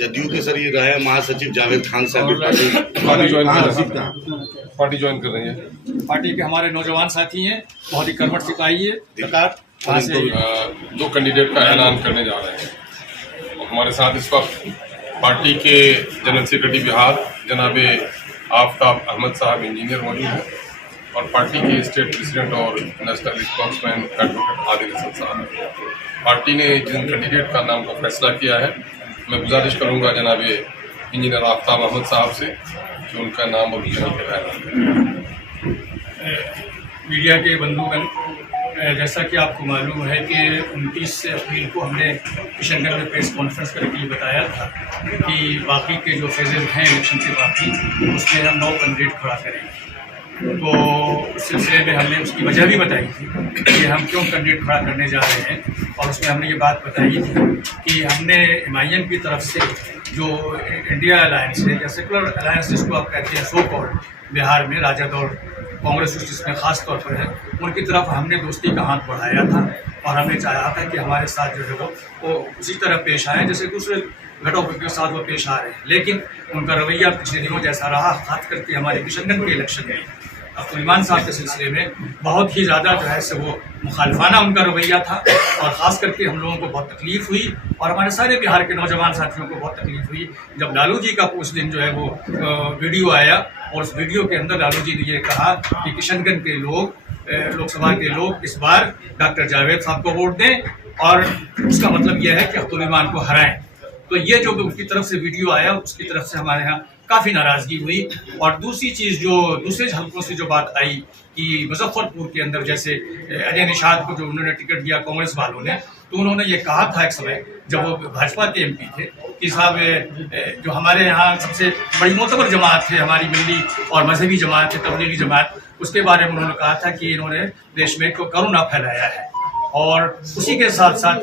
जदयू के सर ये रहे महासचिव जावेद खान साहब पार्टी ज्वाइन कर रही है। पार्टी के हमारे नौजवान साथी हैं, बहुत ही कर्मठ सिपाही है। सरकार से 2 कैंडिडेट का ऐलान करने जा रहे हैं। हमारे साथ इस वक्त पार्टी के जनरल सेक्रेटरी बिहार जनाब आफ्ताब अहमद साहब इंजीनियर मौजूद हैं और पार्टी के स्टेट प्रेसिडेंट और national spokesman advocate Adil Hasan साहब हैं। पार्टी ने जिन कैंडिडेट का नाम का फैसला किया है, मैं गुजारिश करूंगा जनाब इंजीनियर आफ्ताब अहमद साहब से कि उनका नाम और विजन के ऐलान करें। मीडिया के बंधुगण, जैसा कि आपको मालूम है कि 29 अप्रैल को हमने किशनगंज में प्रेस कॉन्फ्रेंस करके ये बताया था कि बाकी के जो फेजेज हैं इलेक्शन के बाकी, उसमें हम 9 कैंडिडेट खड़ा करेंगे। तो उस सिलसिले में हमने उसकी वजह भी बताई थी कि हम क्यों कैंडिडेट खड़ा करने जा रहे हैं, और उसमें हमने ये बात बताई थी कि हमने MIM की तरफ से जो इंडिया अलायंस है या सेकुलर अलायंस जिसको आप कहते हैं सो कॉल्ड, बिहार में राजद और कांग्रेस जिसमें ख़ास तौर पर है, उनकी तरफ हमने दोस्ती का हाथ बढ़ाया था और हमने चाहा था कि हमारे साथ जो है वो उसी तरह पेश आए जैसे दूसरे घटकों के साथ वो पेश आ रहे हैं। लेकिन उनका रवैया पिछले दिनों जैसा रहा, खास करके हमारे किशनगंज के इलेक्शन में अब्दुल साहब के सिलसिले में बहुत ही ज़्यादा जो है से वो मुखालफाना उनका रवैया था, और ख़ास करके हम लोगों को बहुत तकलीफ़ हुई और हमारे सारे बिहार के नौजवान साथियों को बहुत तकलीफ़ हुई जब लालू जी का उस दिन जो है वो वीडियो आया, और उस वीडियो के अंदर लालू जी ने ये कहा कि किशनगंज के लोग, लोकसभा के लोग इस बार डॉक्टर जावेद साहब को वोट दें, और उसका मतलब यह है कि अब्दुल को हराएं। तो ये जो उनकी तरफ से वीडियो आया, उसकी तरफ से हमारे यहाँ काफ़ी नाराज़गी हुई। और दूसरी चीज़ जो दूसरे हल्कों से जो बात आई कि मुजफ्फरपुर के अंदर जैसे अजय निषाद को जो उन्होंने टिकट दिया कांग्रेस वालों ने, तो उन्होंने ये कहा था एक समय जब वो भाजपा के MP थे कि साहब जो हमारे यहाँ सबसे बड़ी मोतबर जमात है, हमारी मिली और मजहबी जमात है, तबलीगी जमात, उसके बारे में उन्होंने कहा था कि इन्होंने देश में करुणा फैलाया है। और उसी के साथ साथ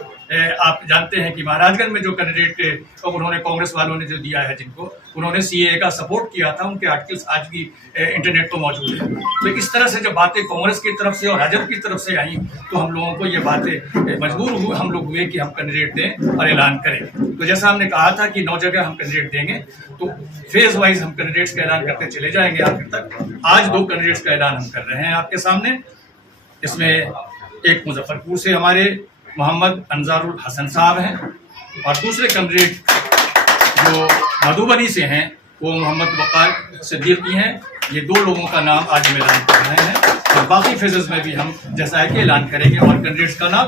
आप जानते हैं कि महाराजगंज में जो कैंडिडेट उन्होंने कांग्रेस वालों ने जो दिया है, जिनको उन्होंने CAA का सपोर्ट किया था, उनके आर्टिकल्स आज भी इंटरनेट पर मौजूद है। तो इस तरह से जब बातें कांग्रेस की तरफ से और राजद की तरफ से आई, तो हम लोगों को ये बातें मजबूर हम लोग हुए कि हम कैंडिडेट दें और ऐलान करें। तो जैसा हमने कहा था कि 9 जगह हम कैंडिडेट देंगे, तो फेज वाइज हम कैंडिडेट्स का ऐलान करते चले जाएंगे आखिर तक। आज 2 कैंडिडेट्स का ऐलान हम कर रहे हैं आपके सामने। इसमें एक मुजफ्फरपुर से हमारे मोहम्मद अंजारुल हसन साहब हैं, और दूसरे कैंडिडेट जो मधुबनी से हैं वो मोहम्मद वकार सिद्दीकी हैं। ये 2 लोगों का नाम आज हम ऐलान कर रहे हैं, और बाकी फेजेस में भी हम जैसा है कि ऐलान करेंगे और कैंडिडेट्स का नाम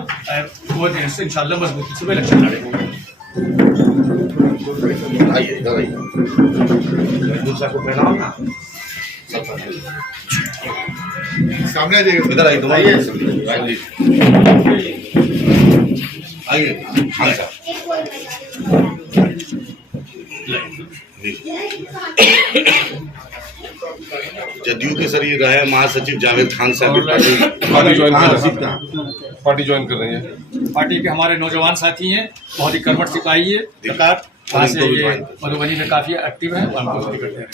वो दिन से इंशाल्लाह मजबूती से इलेक्शन लड़ेंगे। सामने इधर आइए, आइए हाँ साहब। जदयू के सर ये रहे महासचिव जावेद खान साहब पार्टी ज्वाइन कर रही है। पार्टी के हमारे नौजवान साथी हैं, बहुत ही कर्मठ सिपाही है। सरकार से ये मधुबनी में काफ़ी एक्टिव है और हमको टिकट दे रहे हैं।